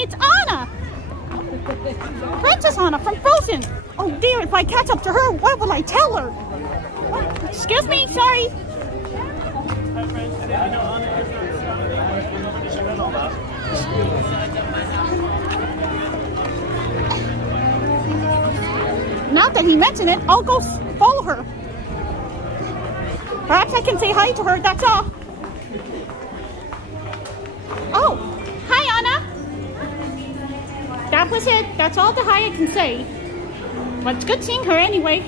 It's Anna! Princess Anna from Frozen! Oh dear, if I catch up to her, what will I tell her? Oh, excuse me, sorry. Now that he mentioned it, I'll go follow her. Perhaps I can say hi to her, that's all. Oh, hi Anna. That was it. That's all the hi I can say. But it's good seeing her anyway.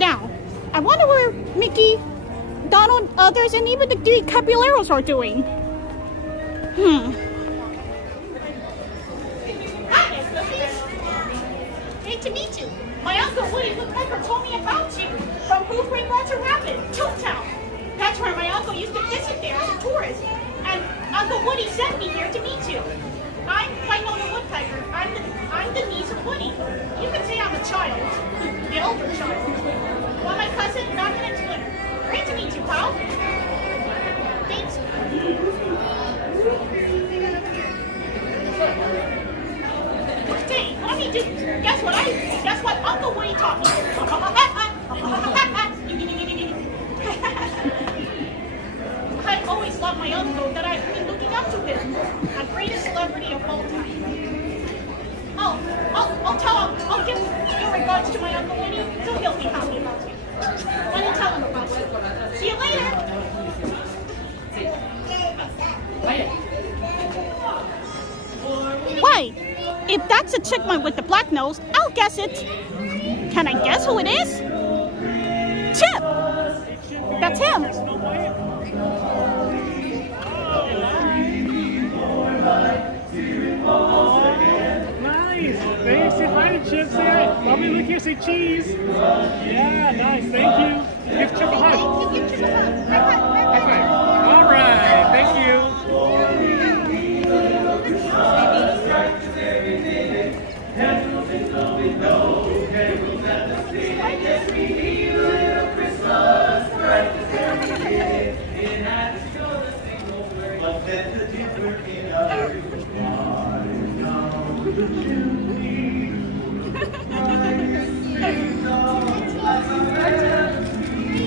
Now, I wonder where Mickey, Donald, others, and even the three Caballeros are doing. Hi, great to meet you. My uncle Woody Woodpecker told me about you from Blueprint Water Rapid, Town. That's where my uncle used to visit there as a tourist. And Uncle Woody sent me here to meet you. I'm Wynonna Woodpecker. I'm the niece of Woody. You can say I'm a child, the older child. Well, my cousin, Malcolm and twin. Great to meet you, pal. Thanks. Hey, let me do. Guess what Uncle Woody taught me. I always loved my uncle, that I've been looking up to him. The greatest celebrity of all time. I'll give your regards to my Uncle Woody, so he'll be happy about you. Let me tell him about you. See you later. Why? If that's a chipmunk with the black nose, I'll guess it. Can I guess who it is? Chip! That's him. Nice. Thanks. Say hi to Chip. Say hi. Mommy, look here. Say cheese. Yeah, nice. Thank you. Give Chip a hug. Give Chip a hug. High five. High five. All right. Thank you.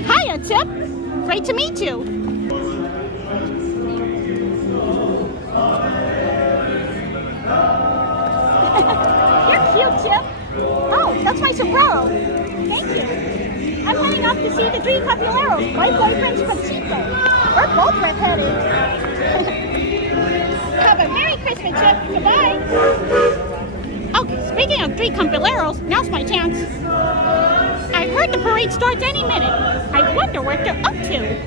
Hiya, Chip. Great to meet you. You're cute, Chip. Oh, that's my sombrero. Thank you. I'm heading off to see the three Caballeros, my boyfriend's Panchito. We're both red-headed. Have a Merry Christmas, Chip. Goodbye. Okay, speaking of three Caballeros, now's my chance. I heard the parade starts any minute. I wonder what they're up to.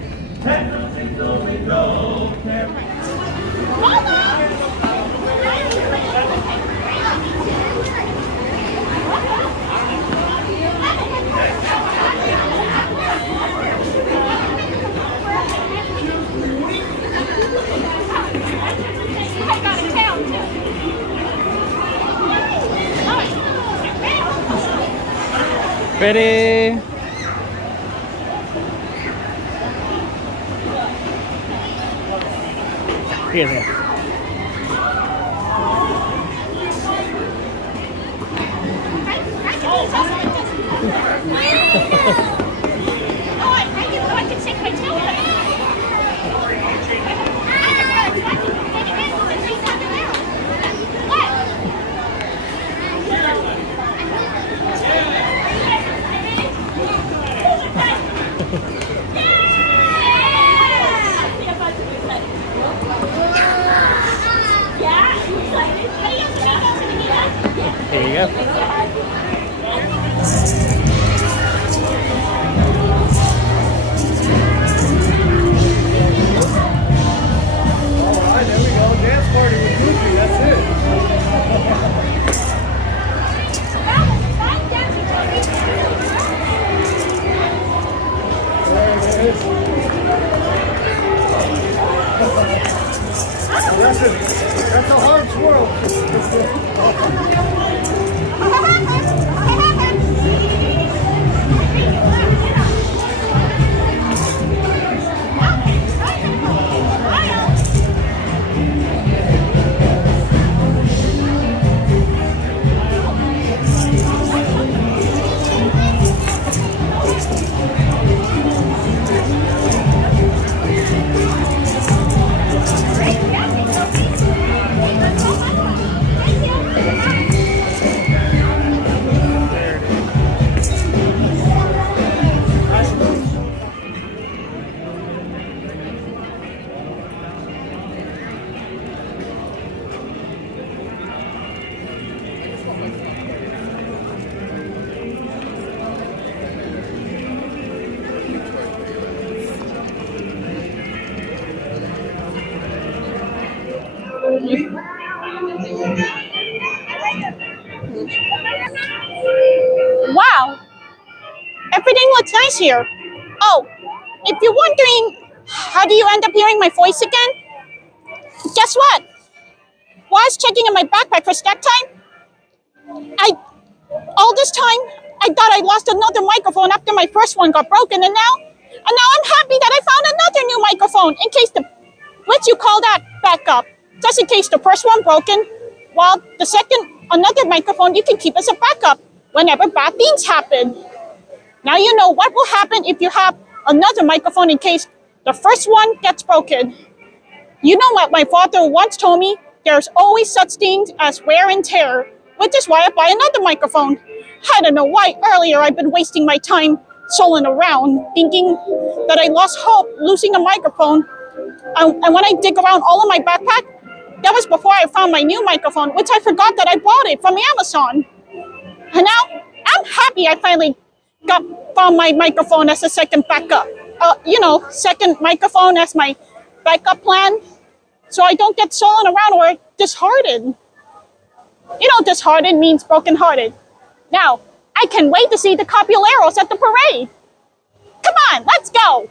I got a tail too. Ready? Here, there. I can shake my tail. There you go. Alright, there we go. Dance party with Goofy, that's it. There it is. That's a hard swirl. Wow, everything looks nice here. Oh, if you're wondering how do you end up hearing my voice again, guess what? While I was checking in my backpack for snack time, all this time I thought I lost another microphone after my first one got broken, and now I'm happy that I found another new microphone in case what you call that, backup. Just in case the first one broken, while the second, another microphone you can keep as a backup whenever bad things happen. Now you know what will happen if you have another microphone in case the first one gets broken. You know what my father once told me, there's always such things as wear and tear, which is why I buy another microphone. I don't know why earlier I've been wasting my time strolling around thinking that I lost hope losing a microphone. And when I dig around all of my backpack, that was before I found my new microphone, which I forgot that I bought it from Amazon. And now I'm happy I finally found my microphone as a second backup. Second microphone as my backup plan, so I don't get stolen around or disheartened. Disheartened means brokenhearted. Now, I can wait to see the Caballeros at the parade. Come on, let's go.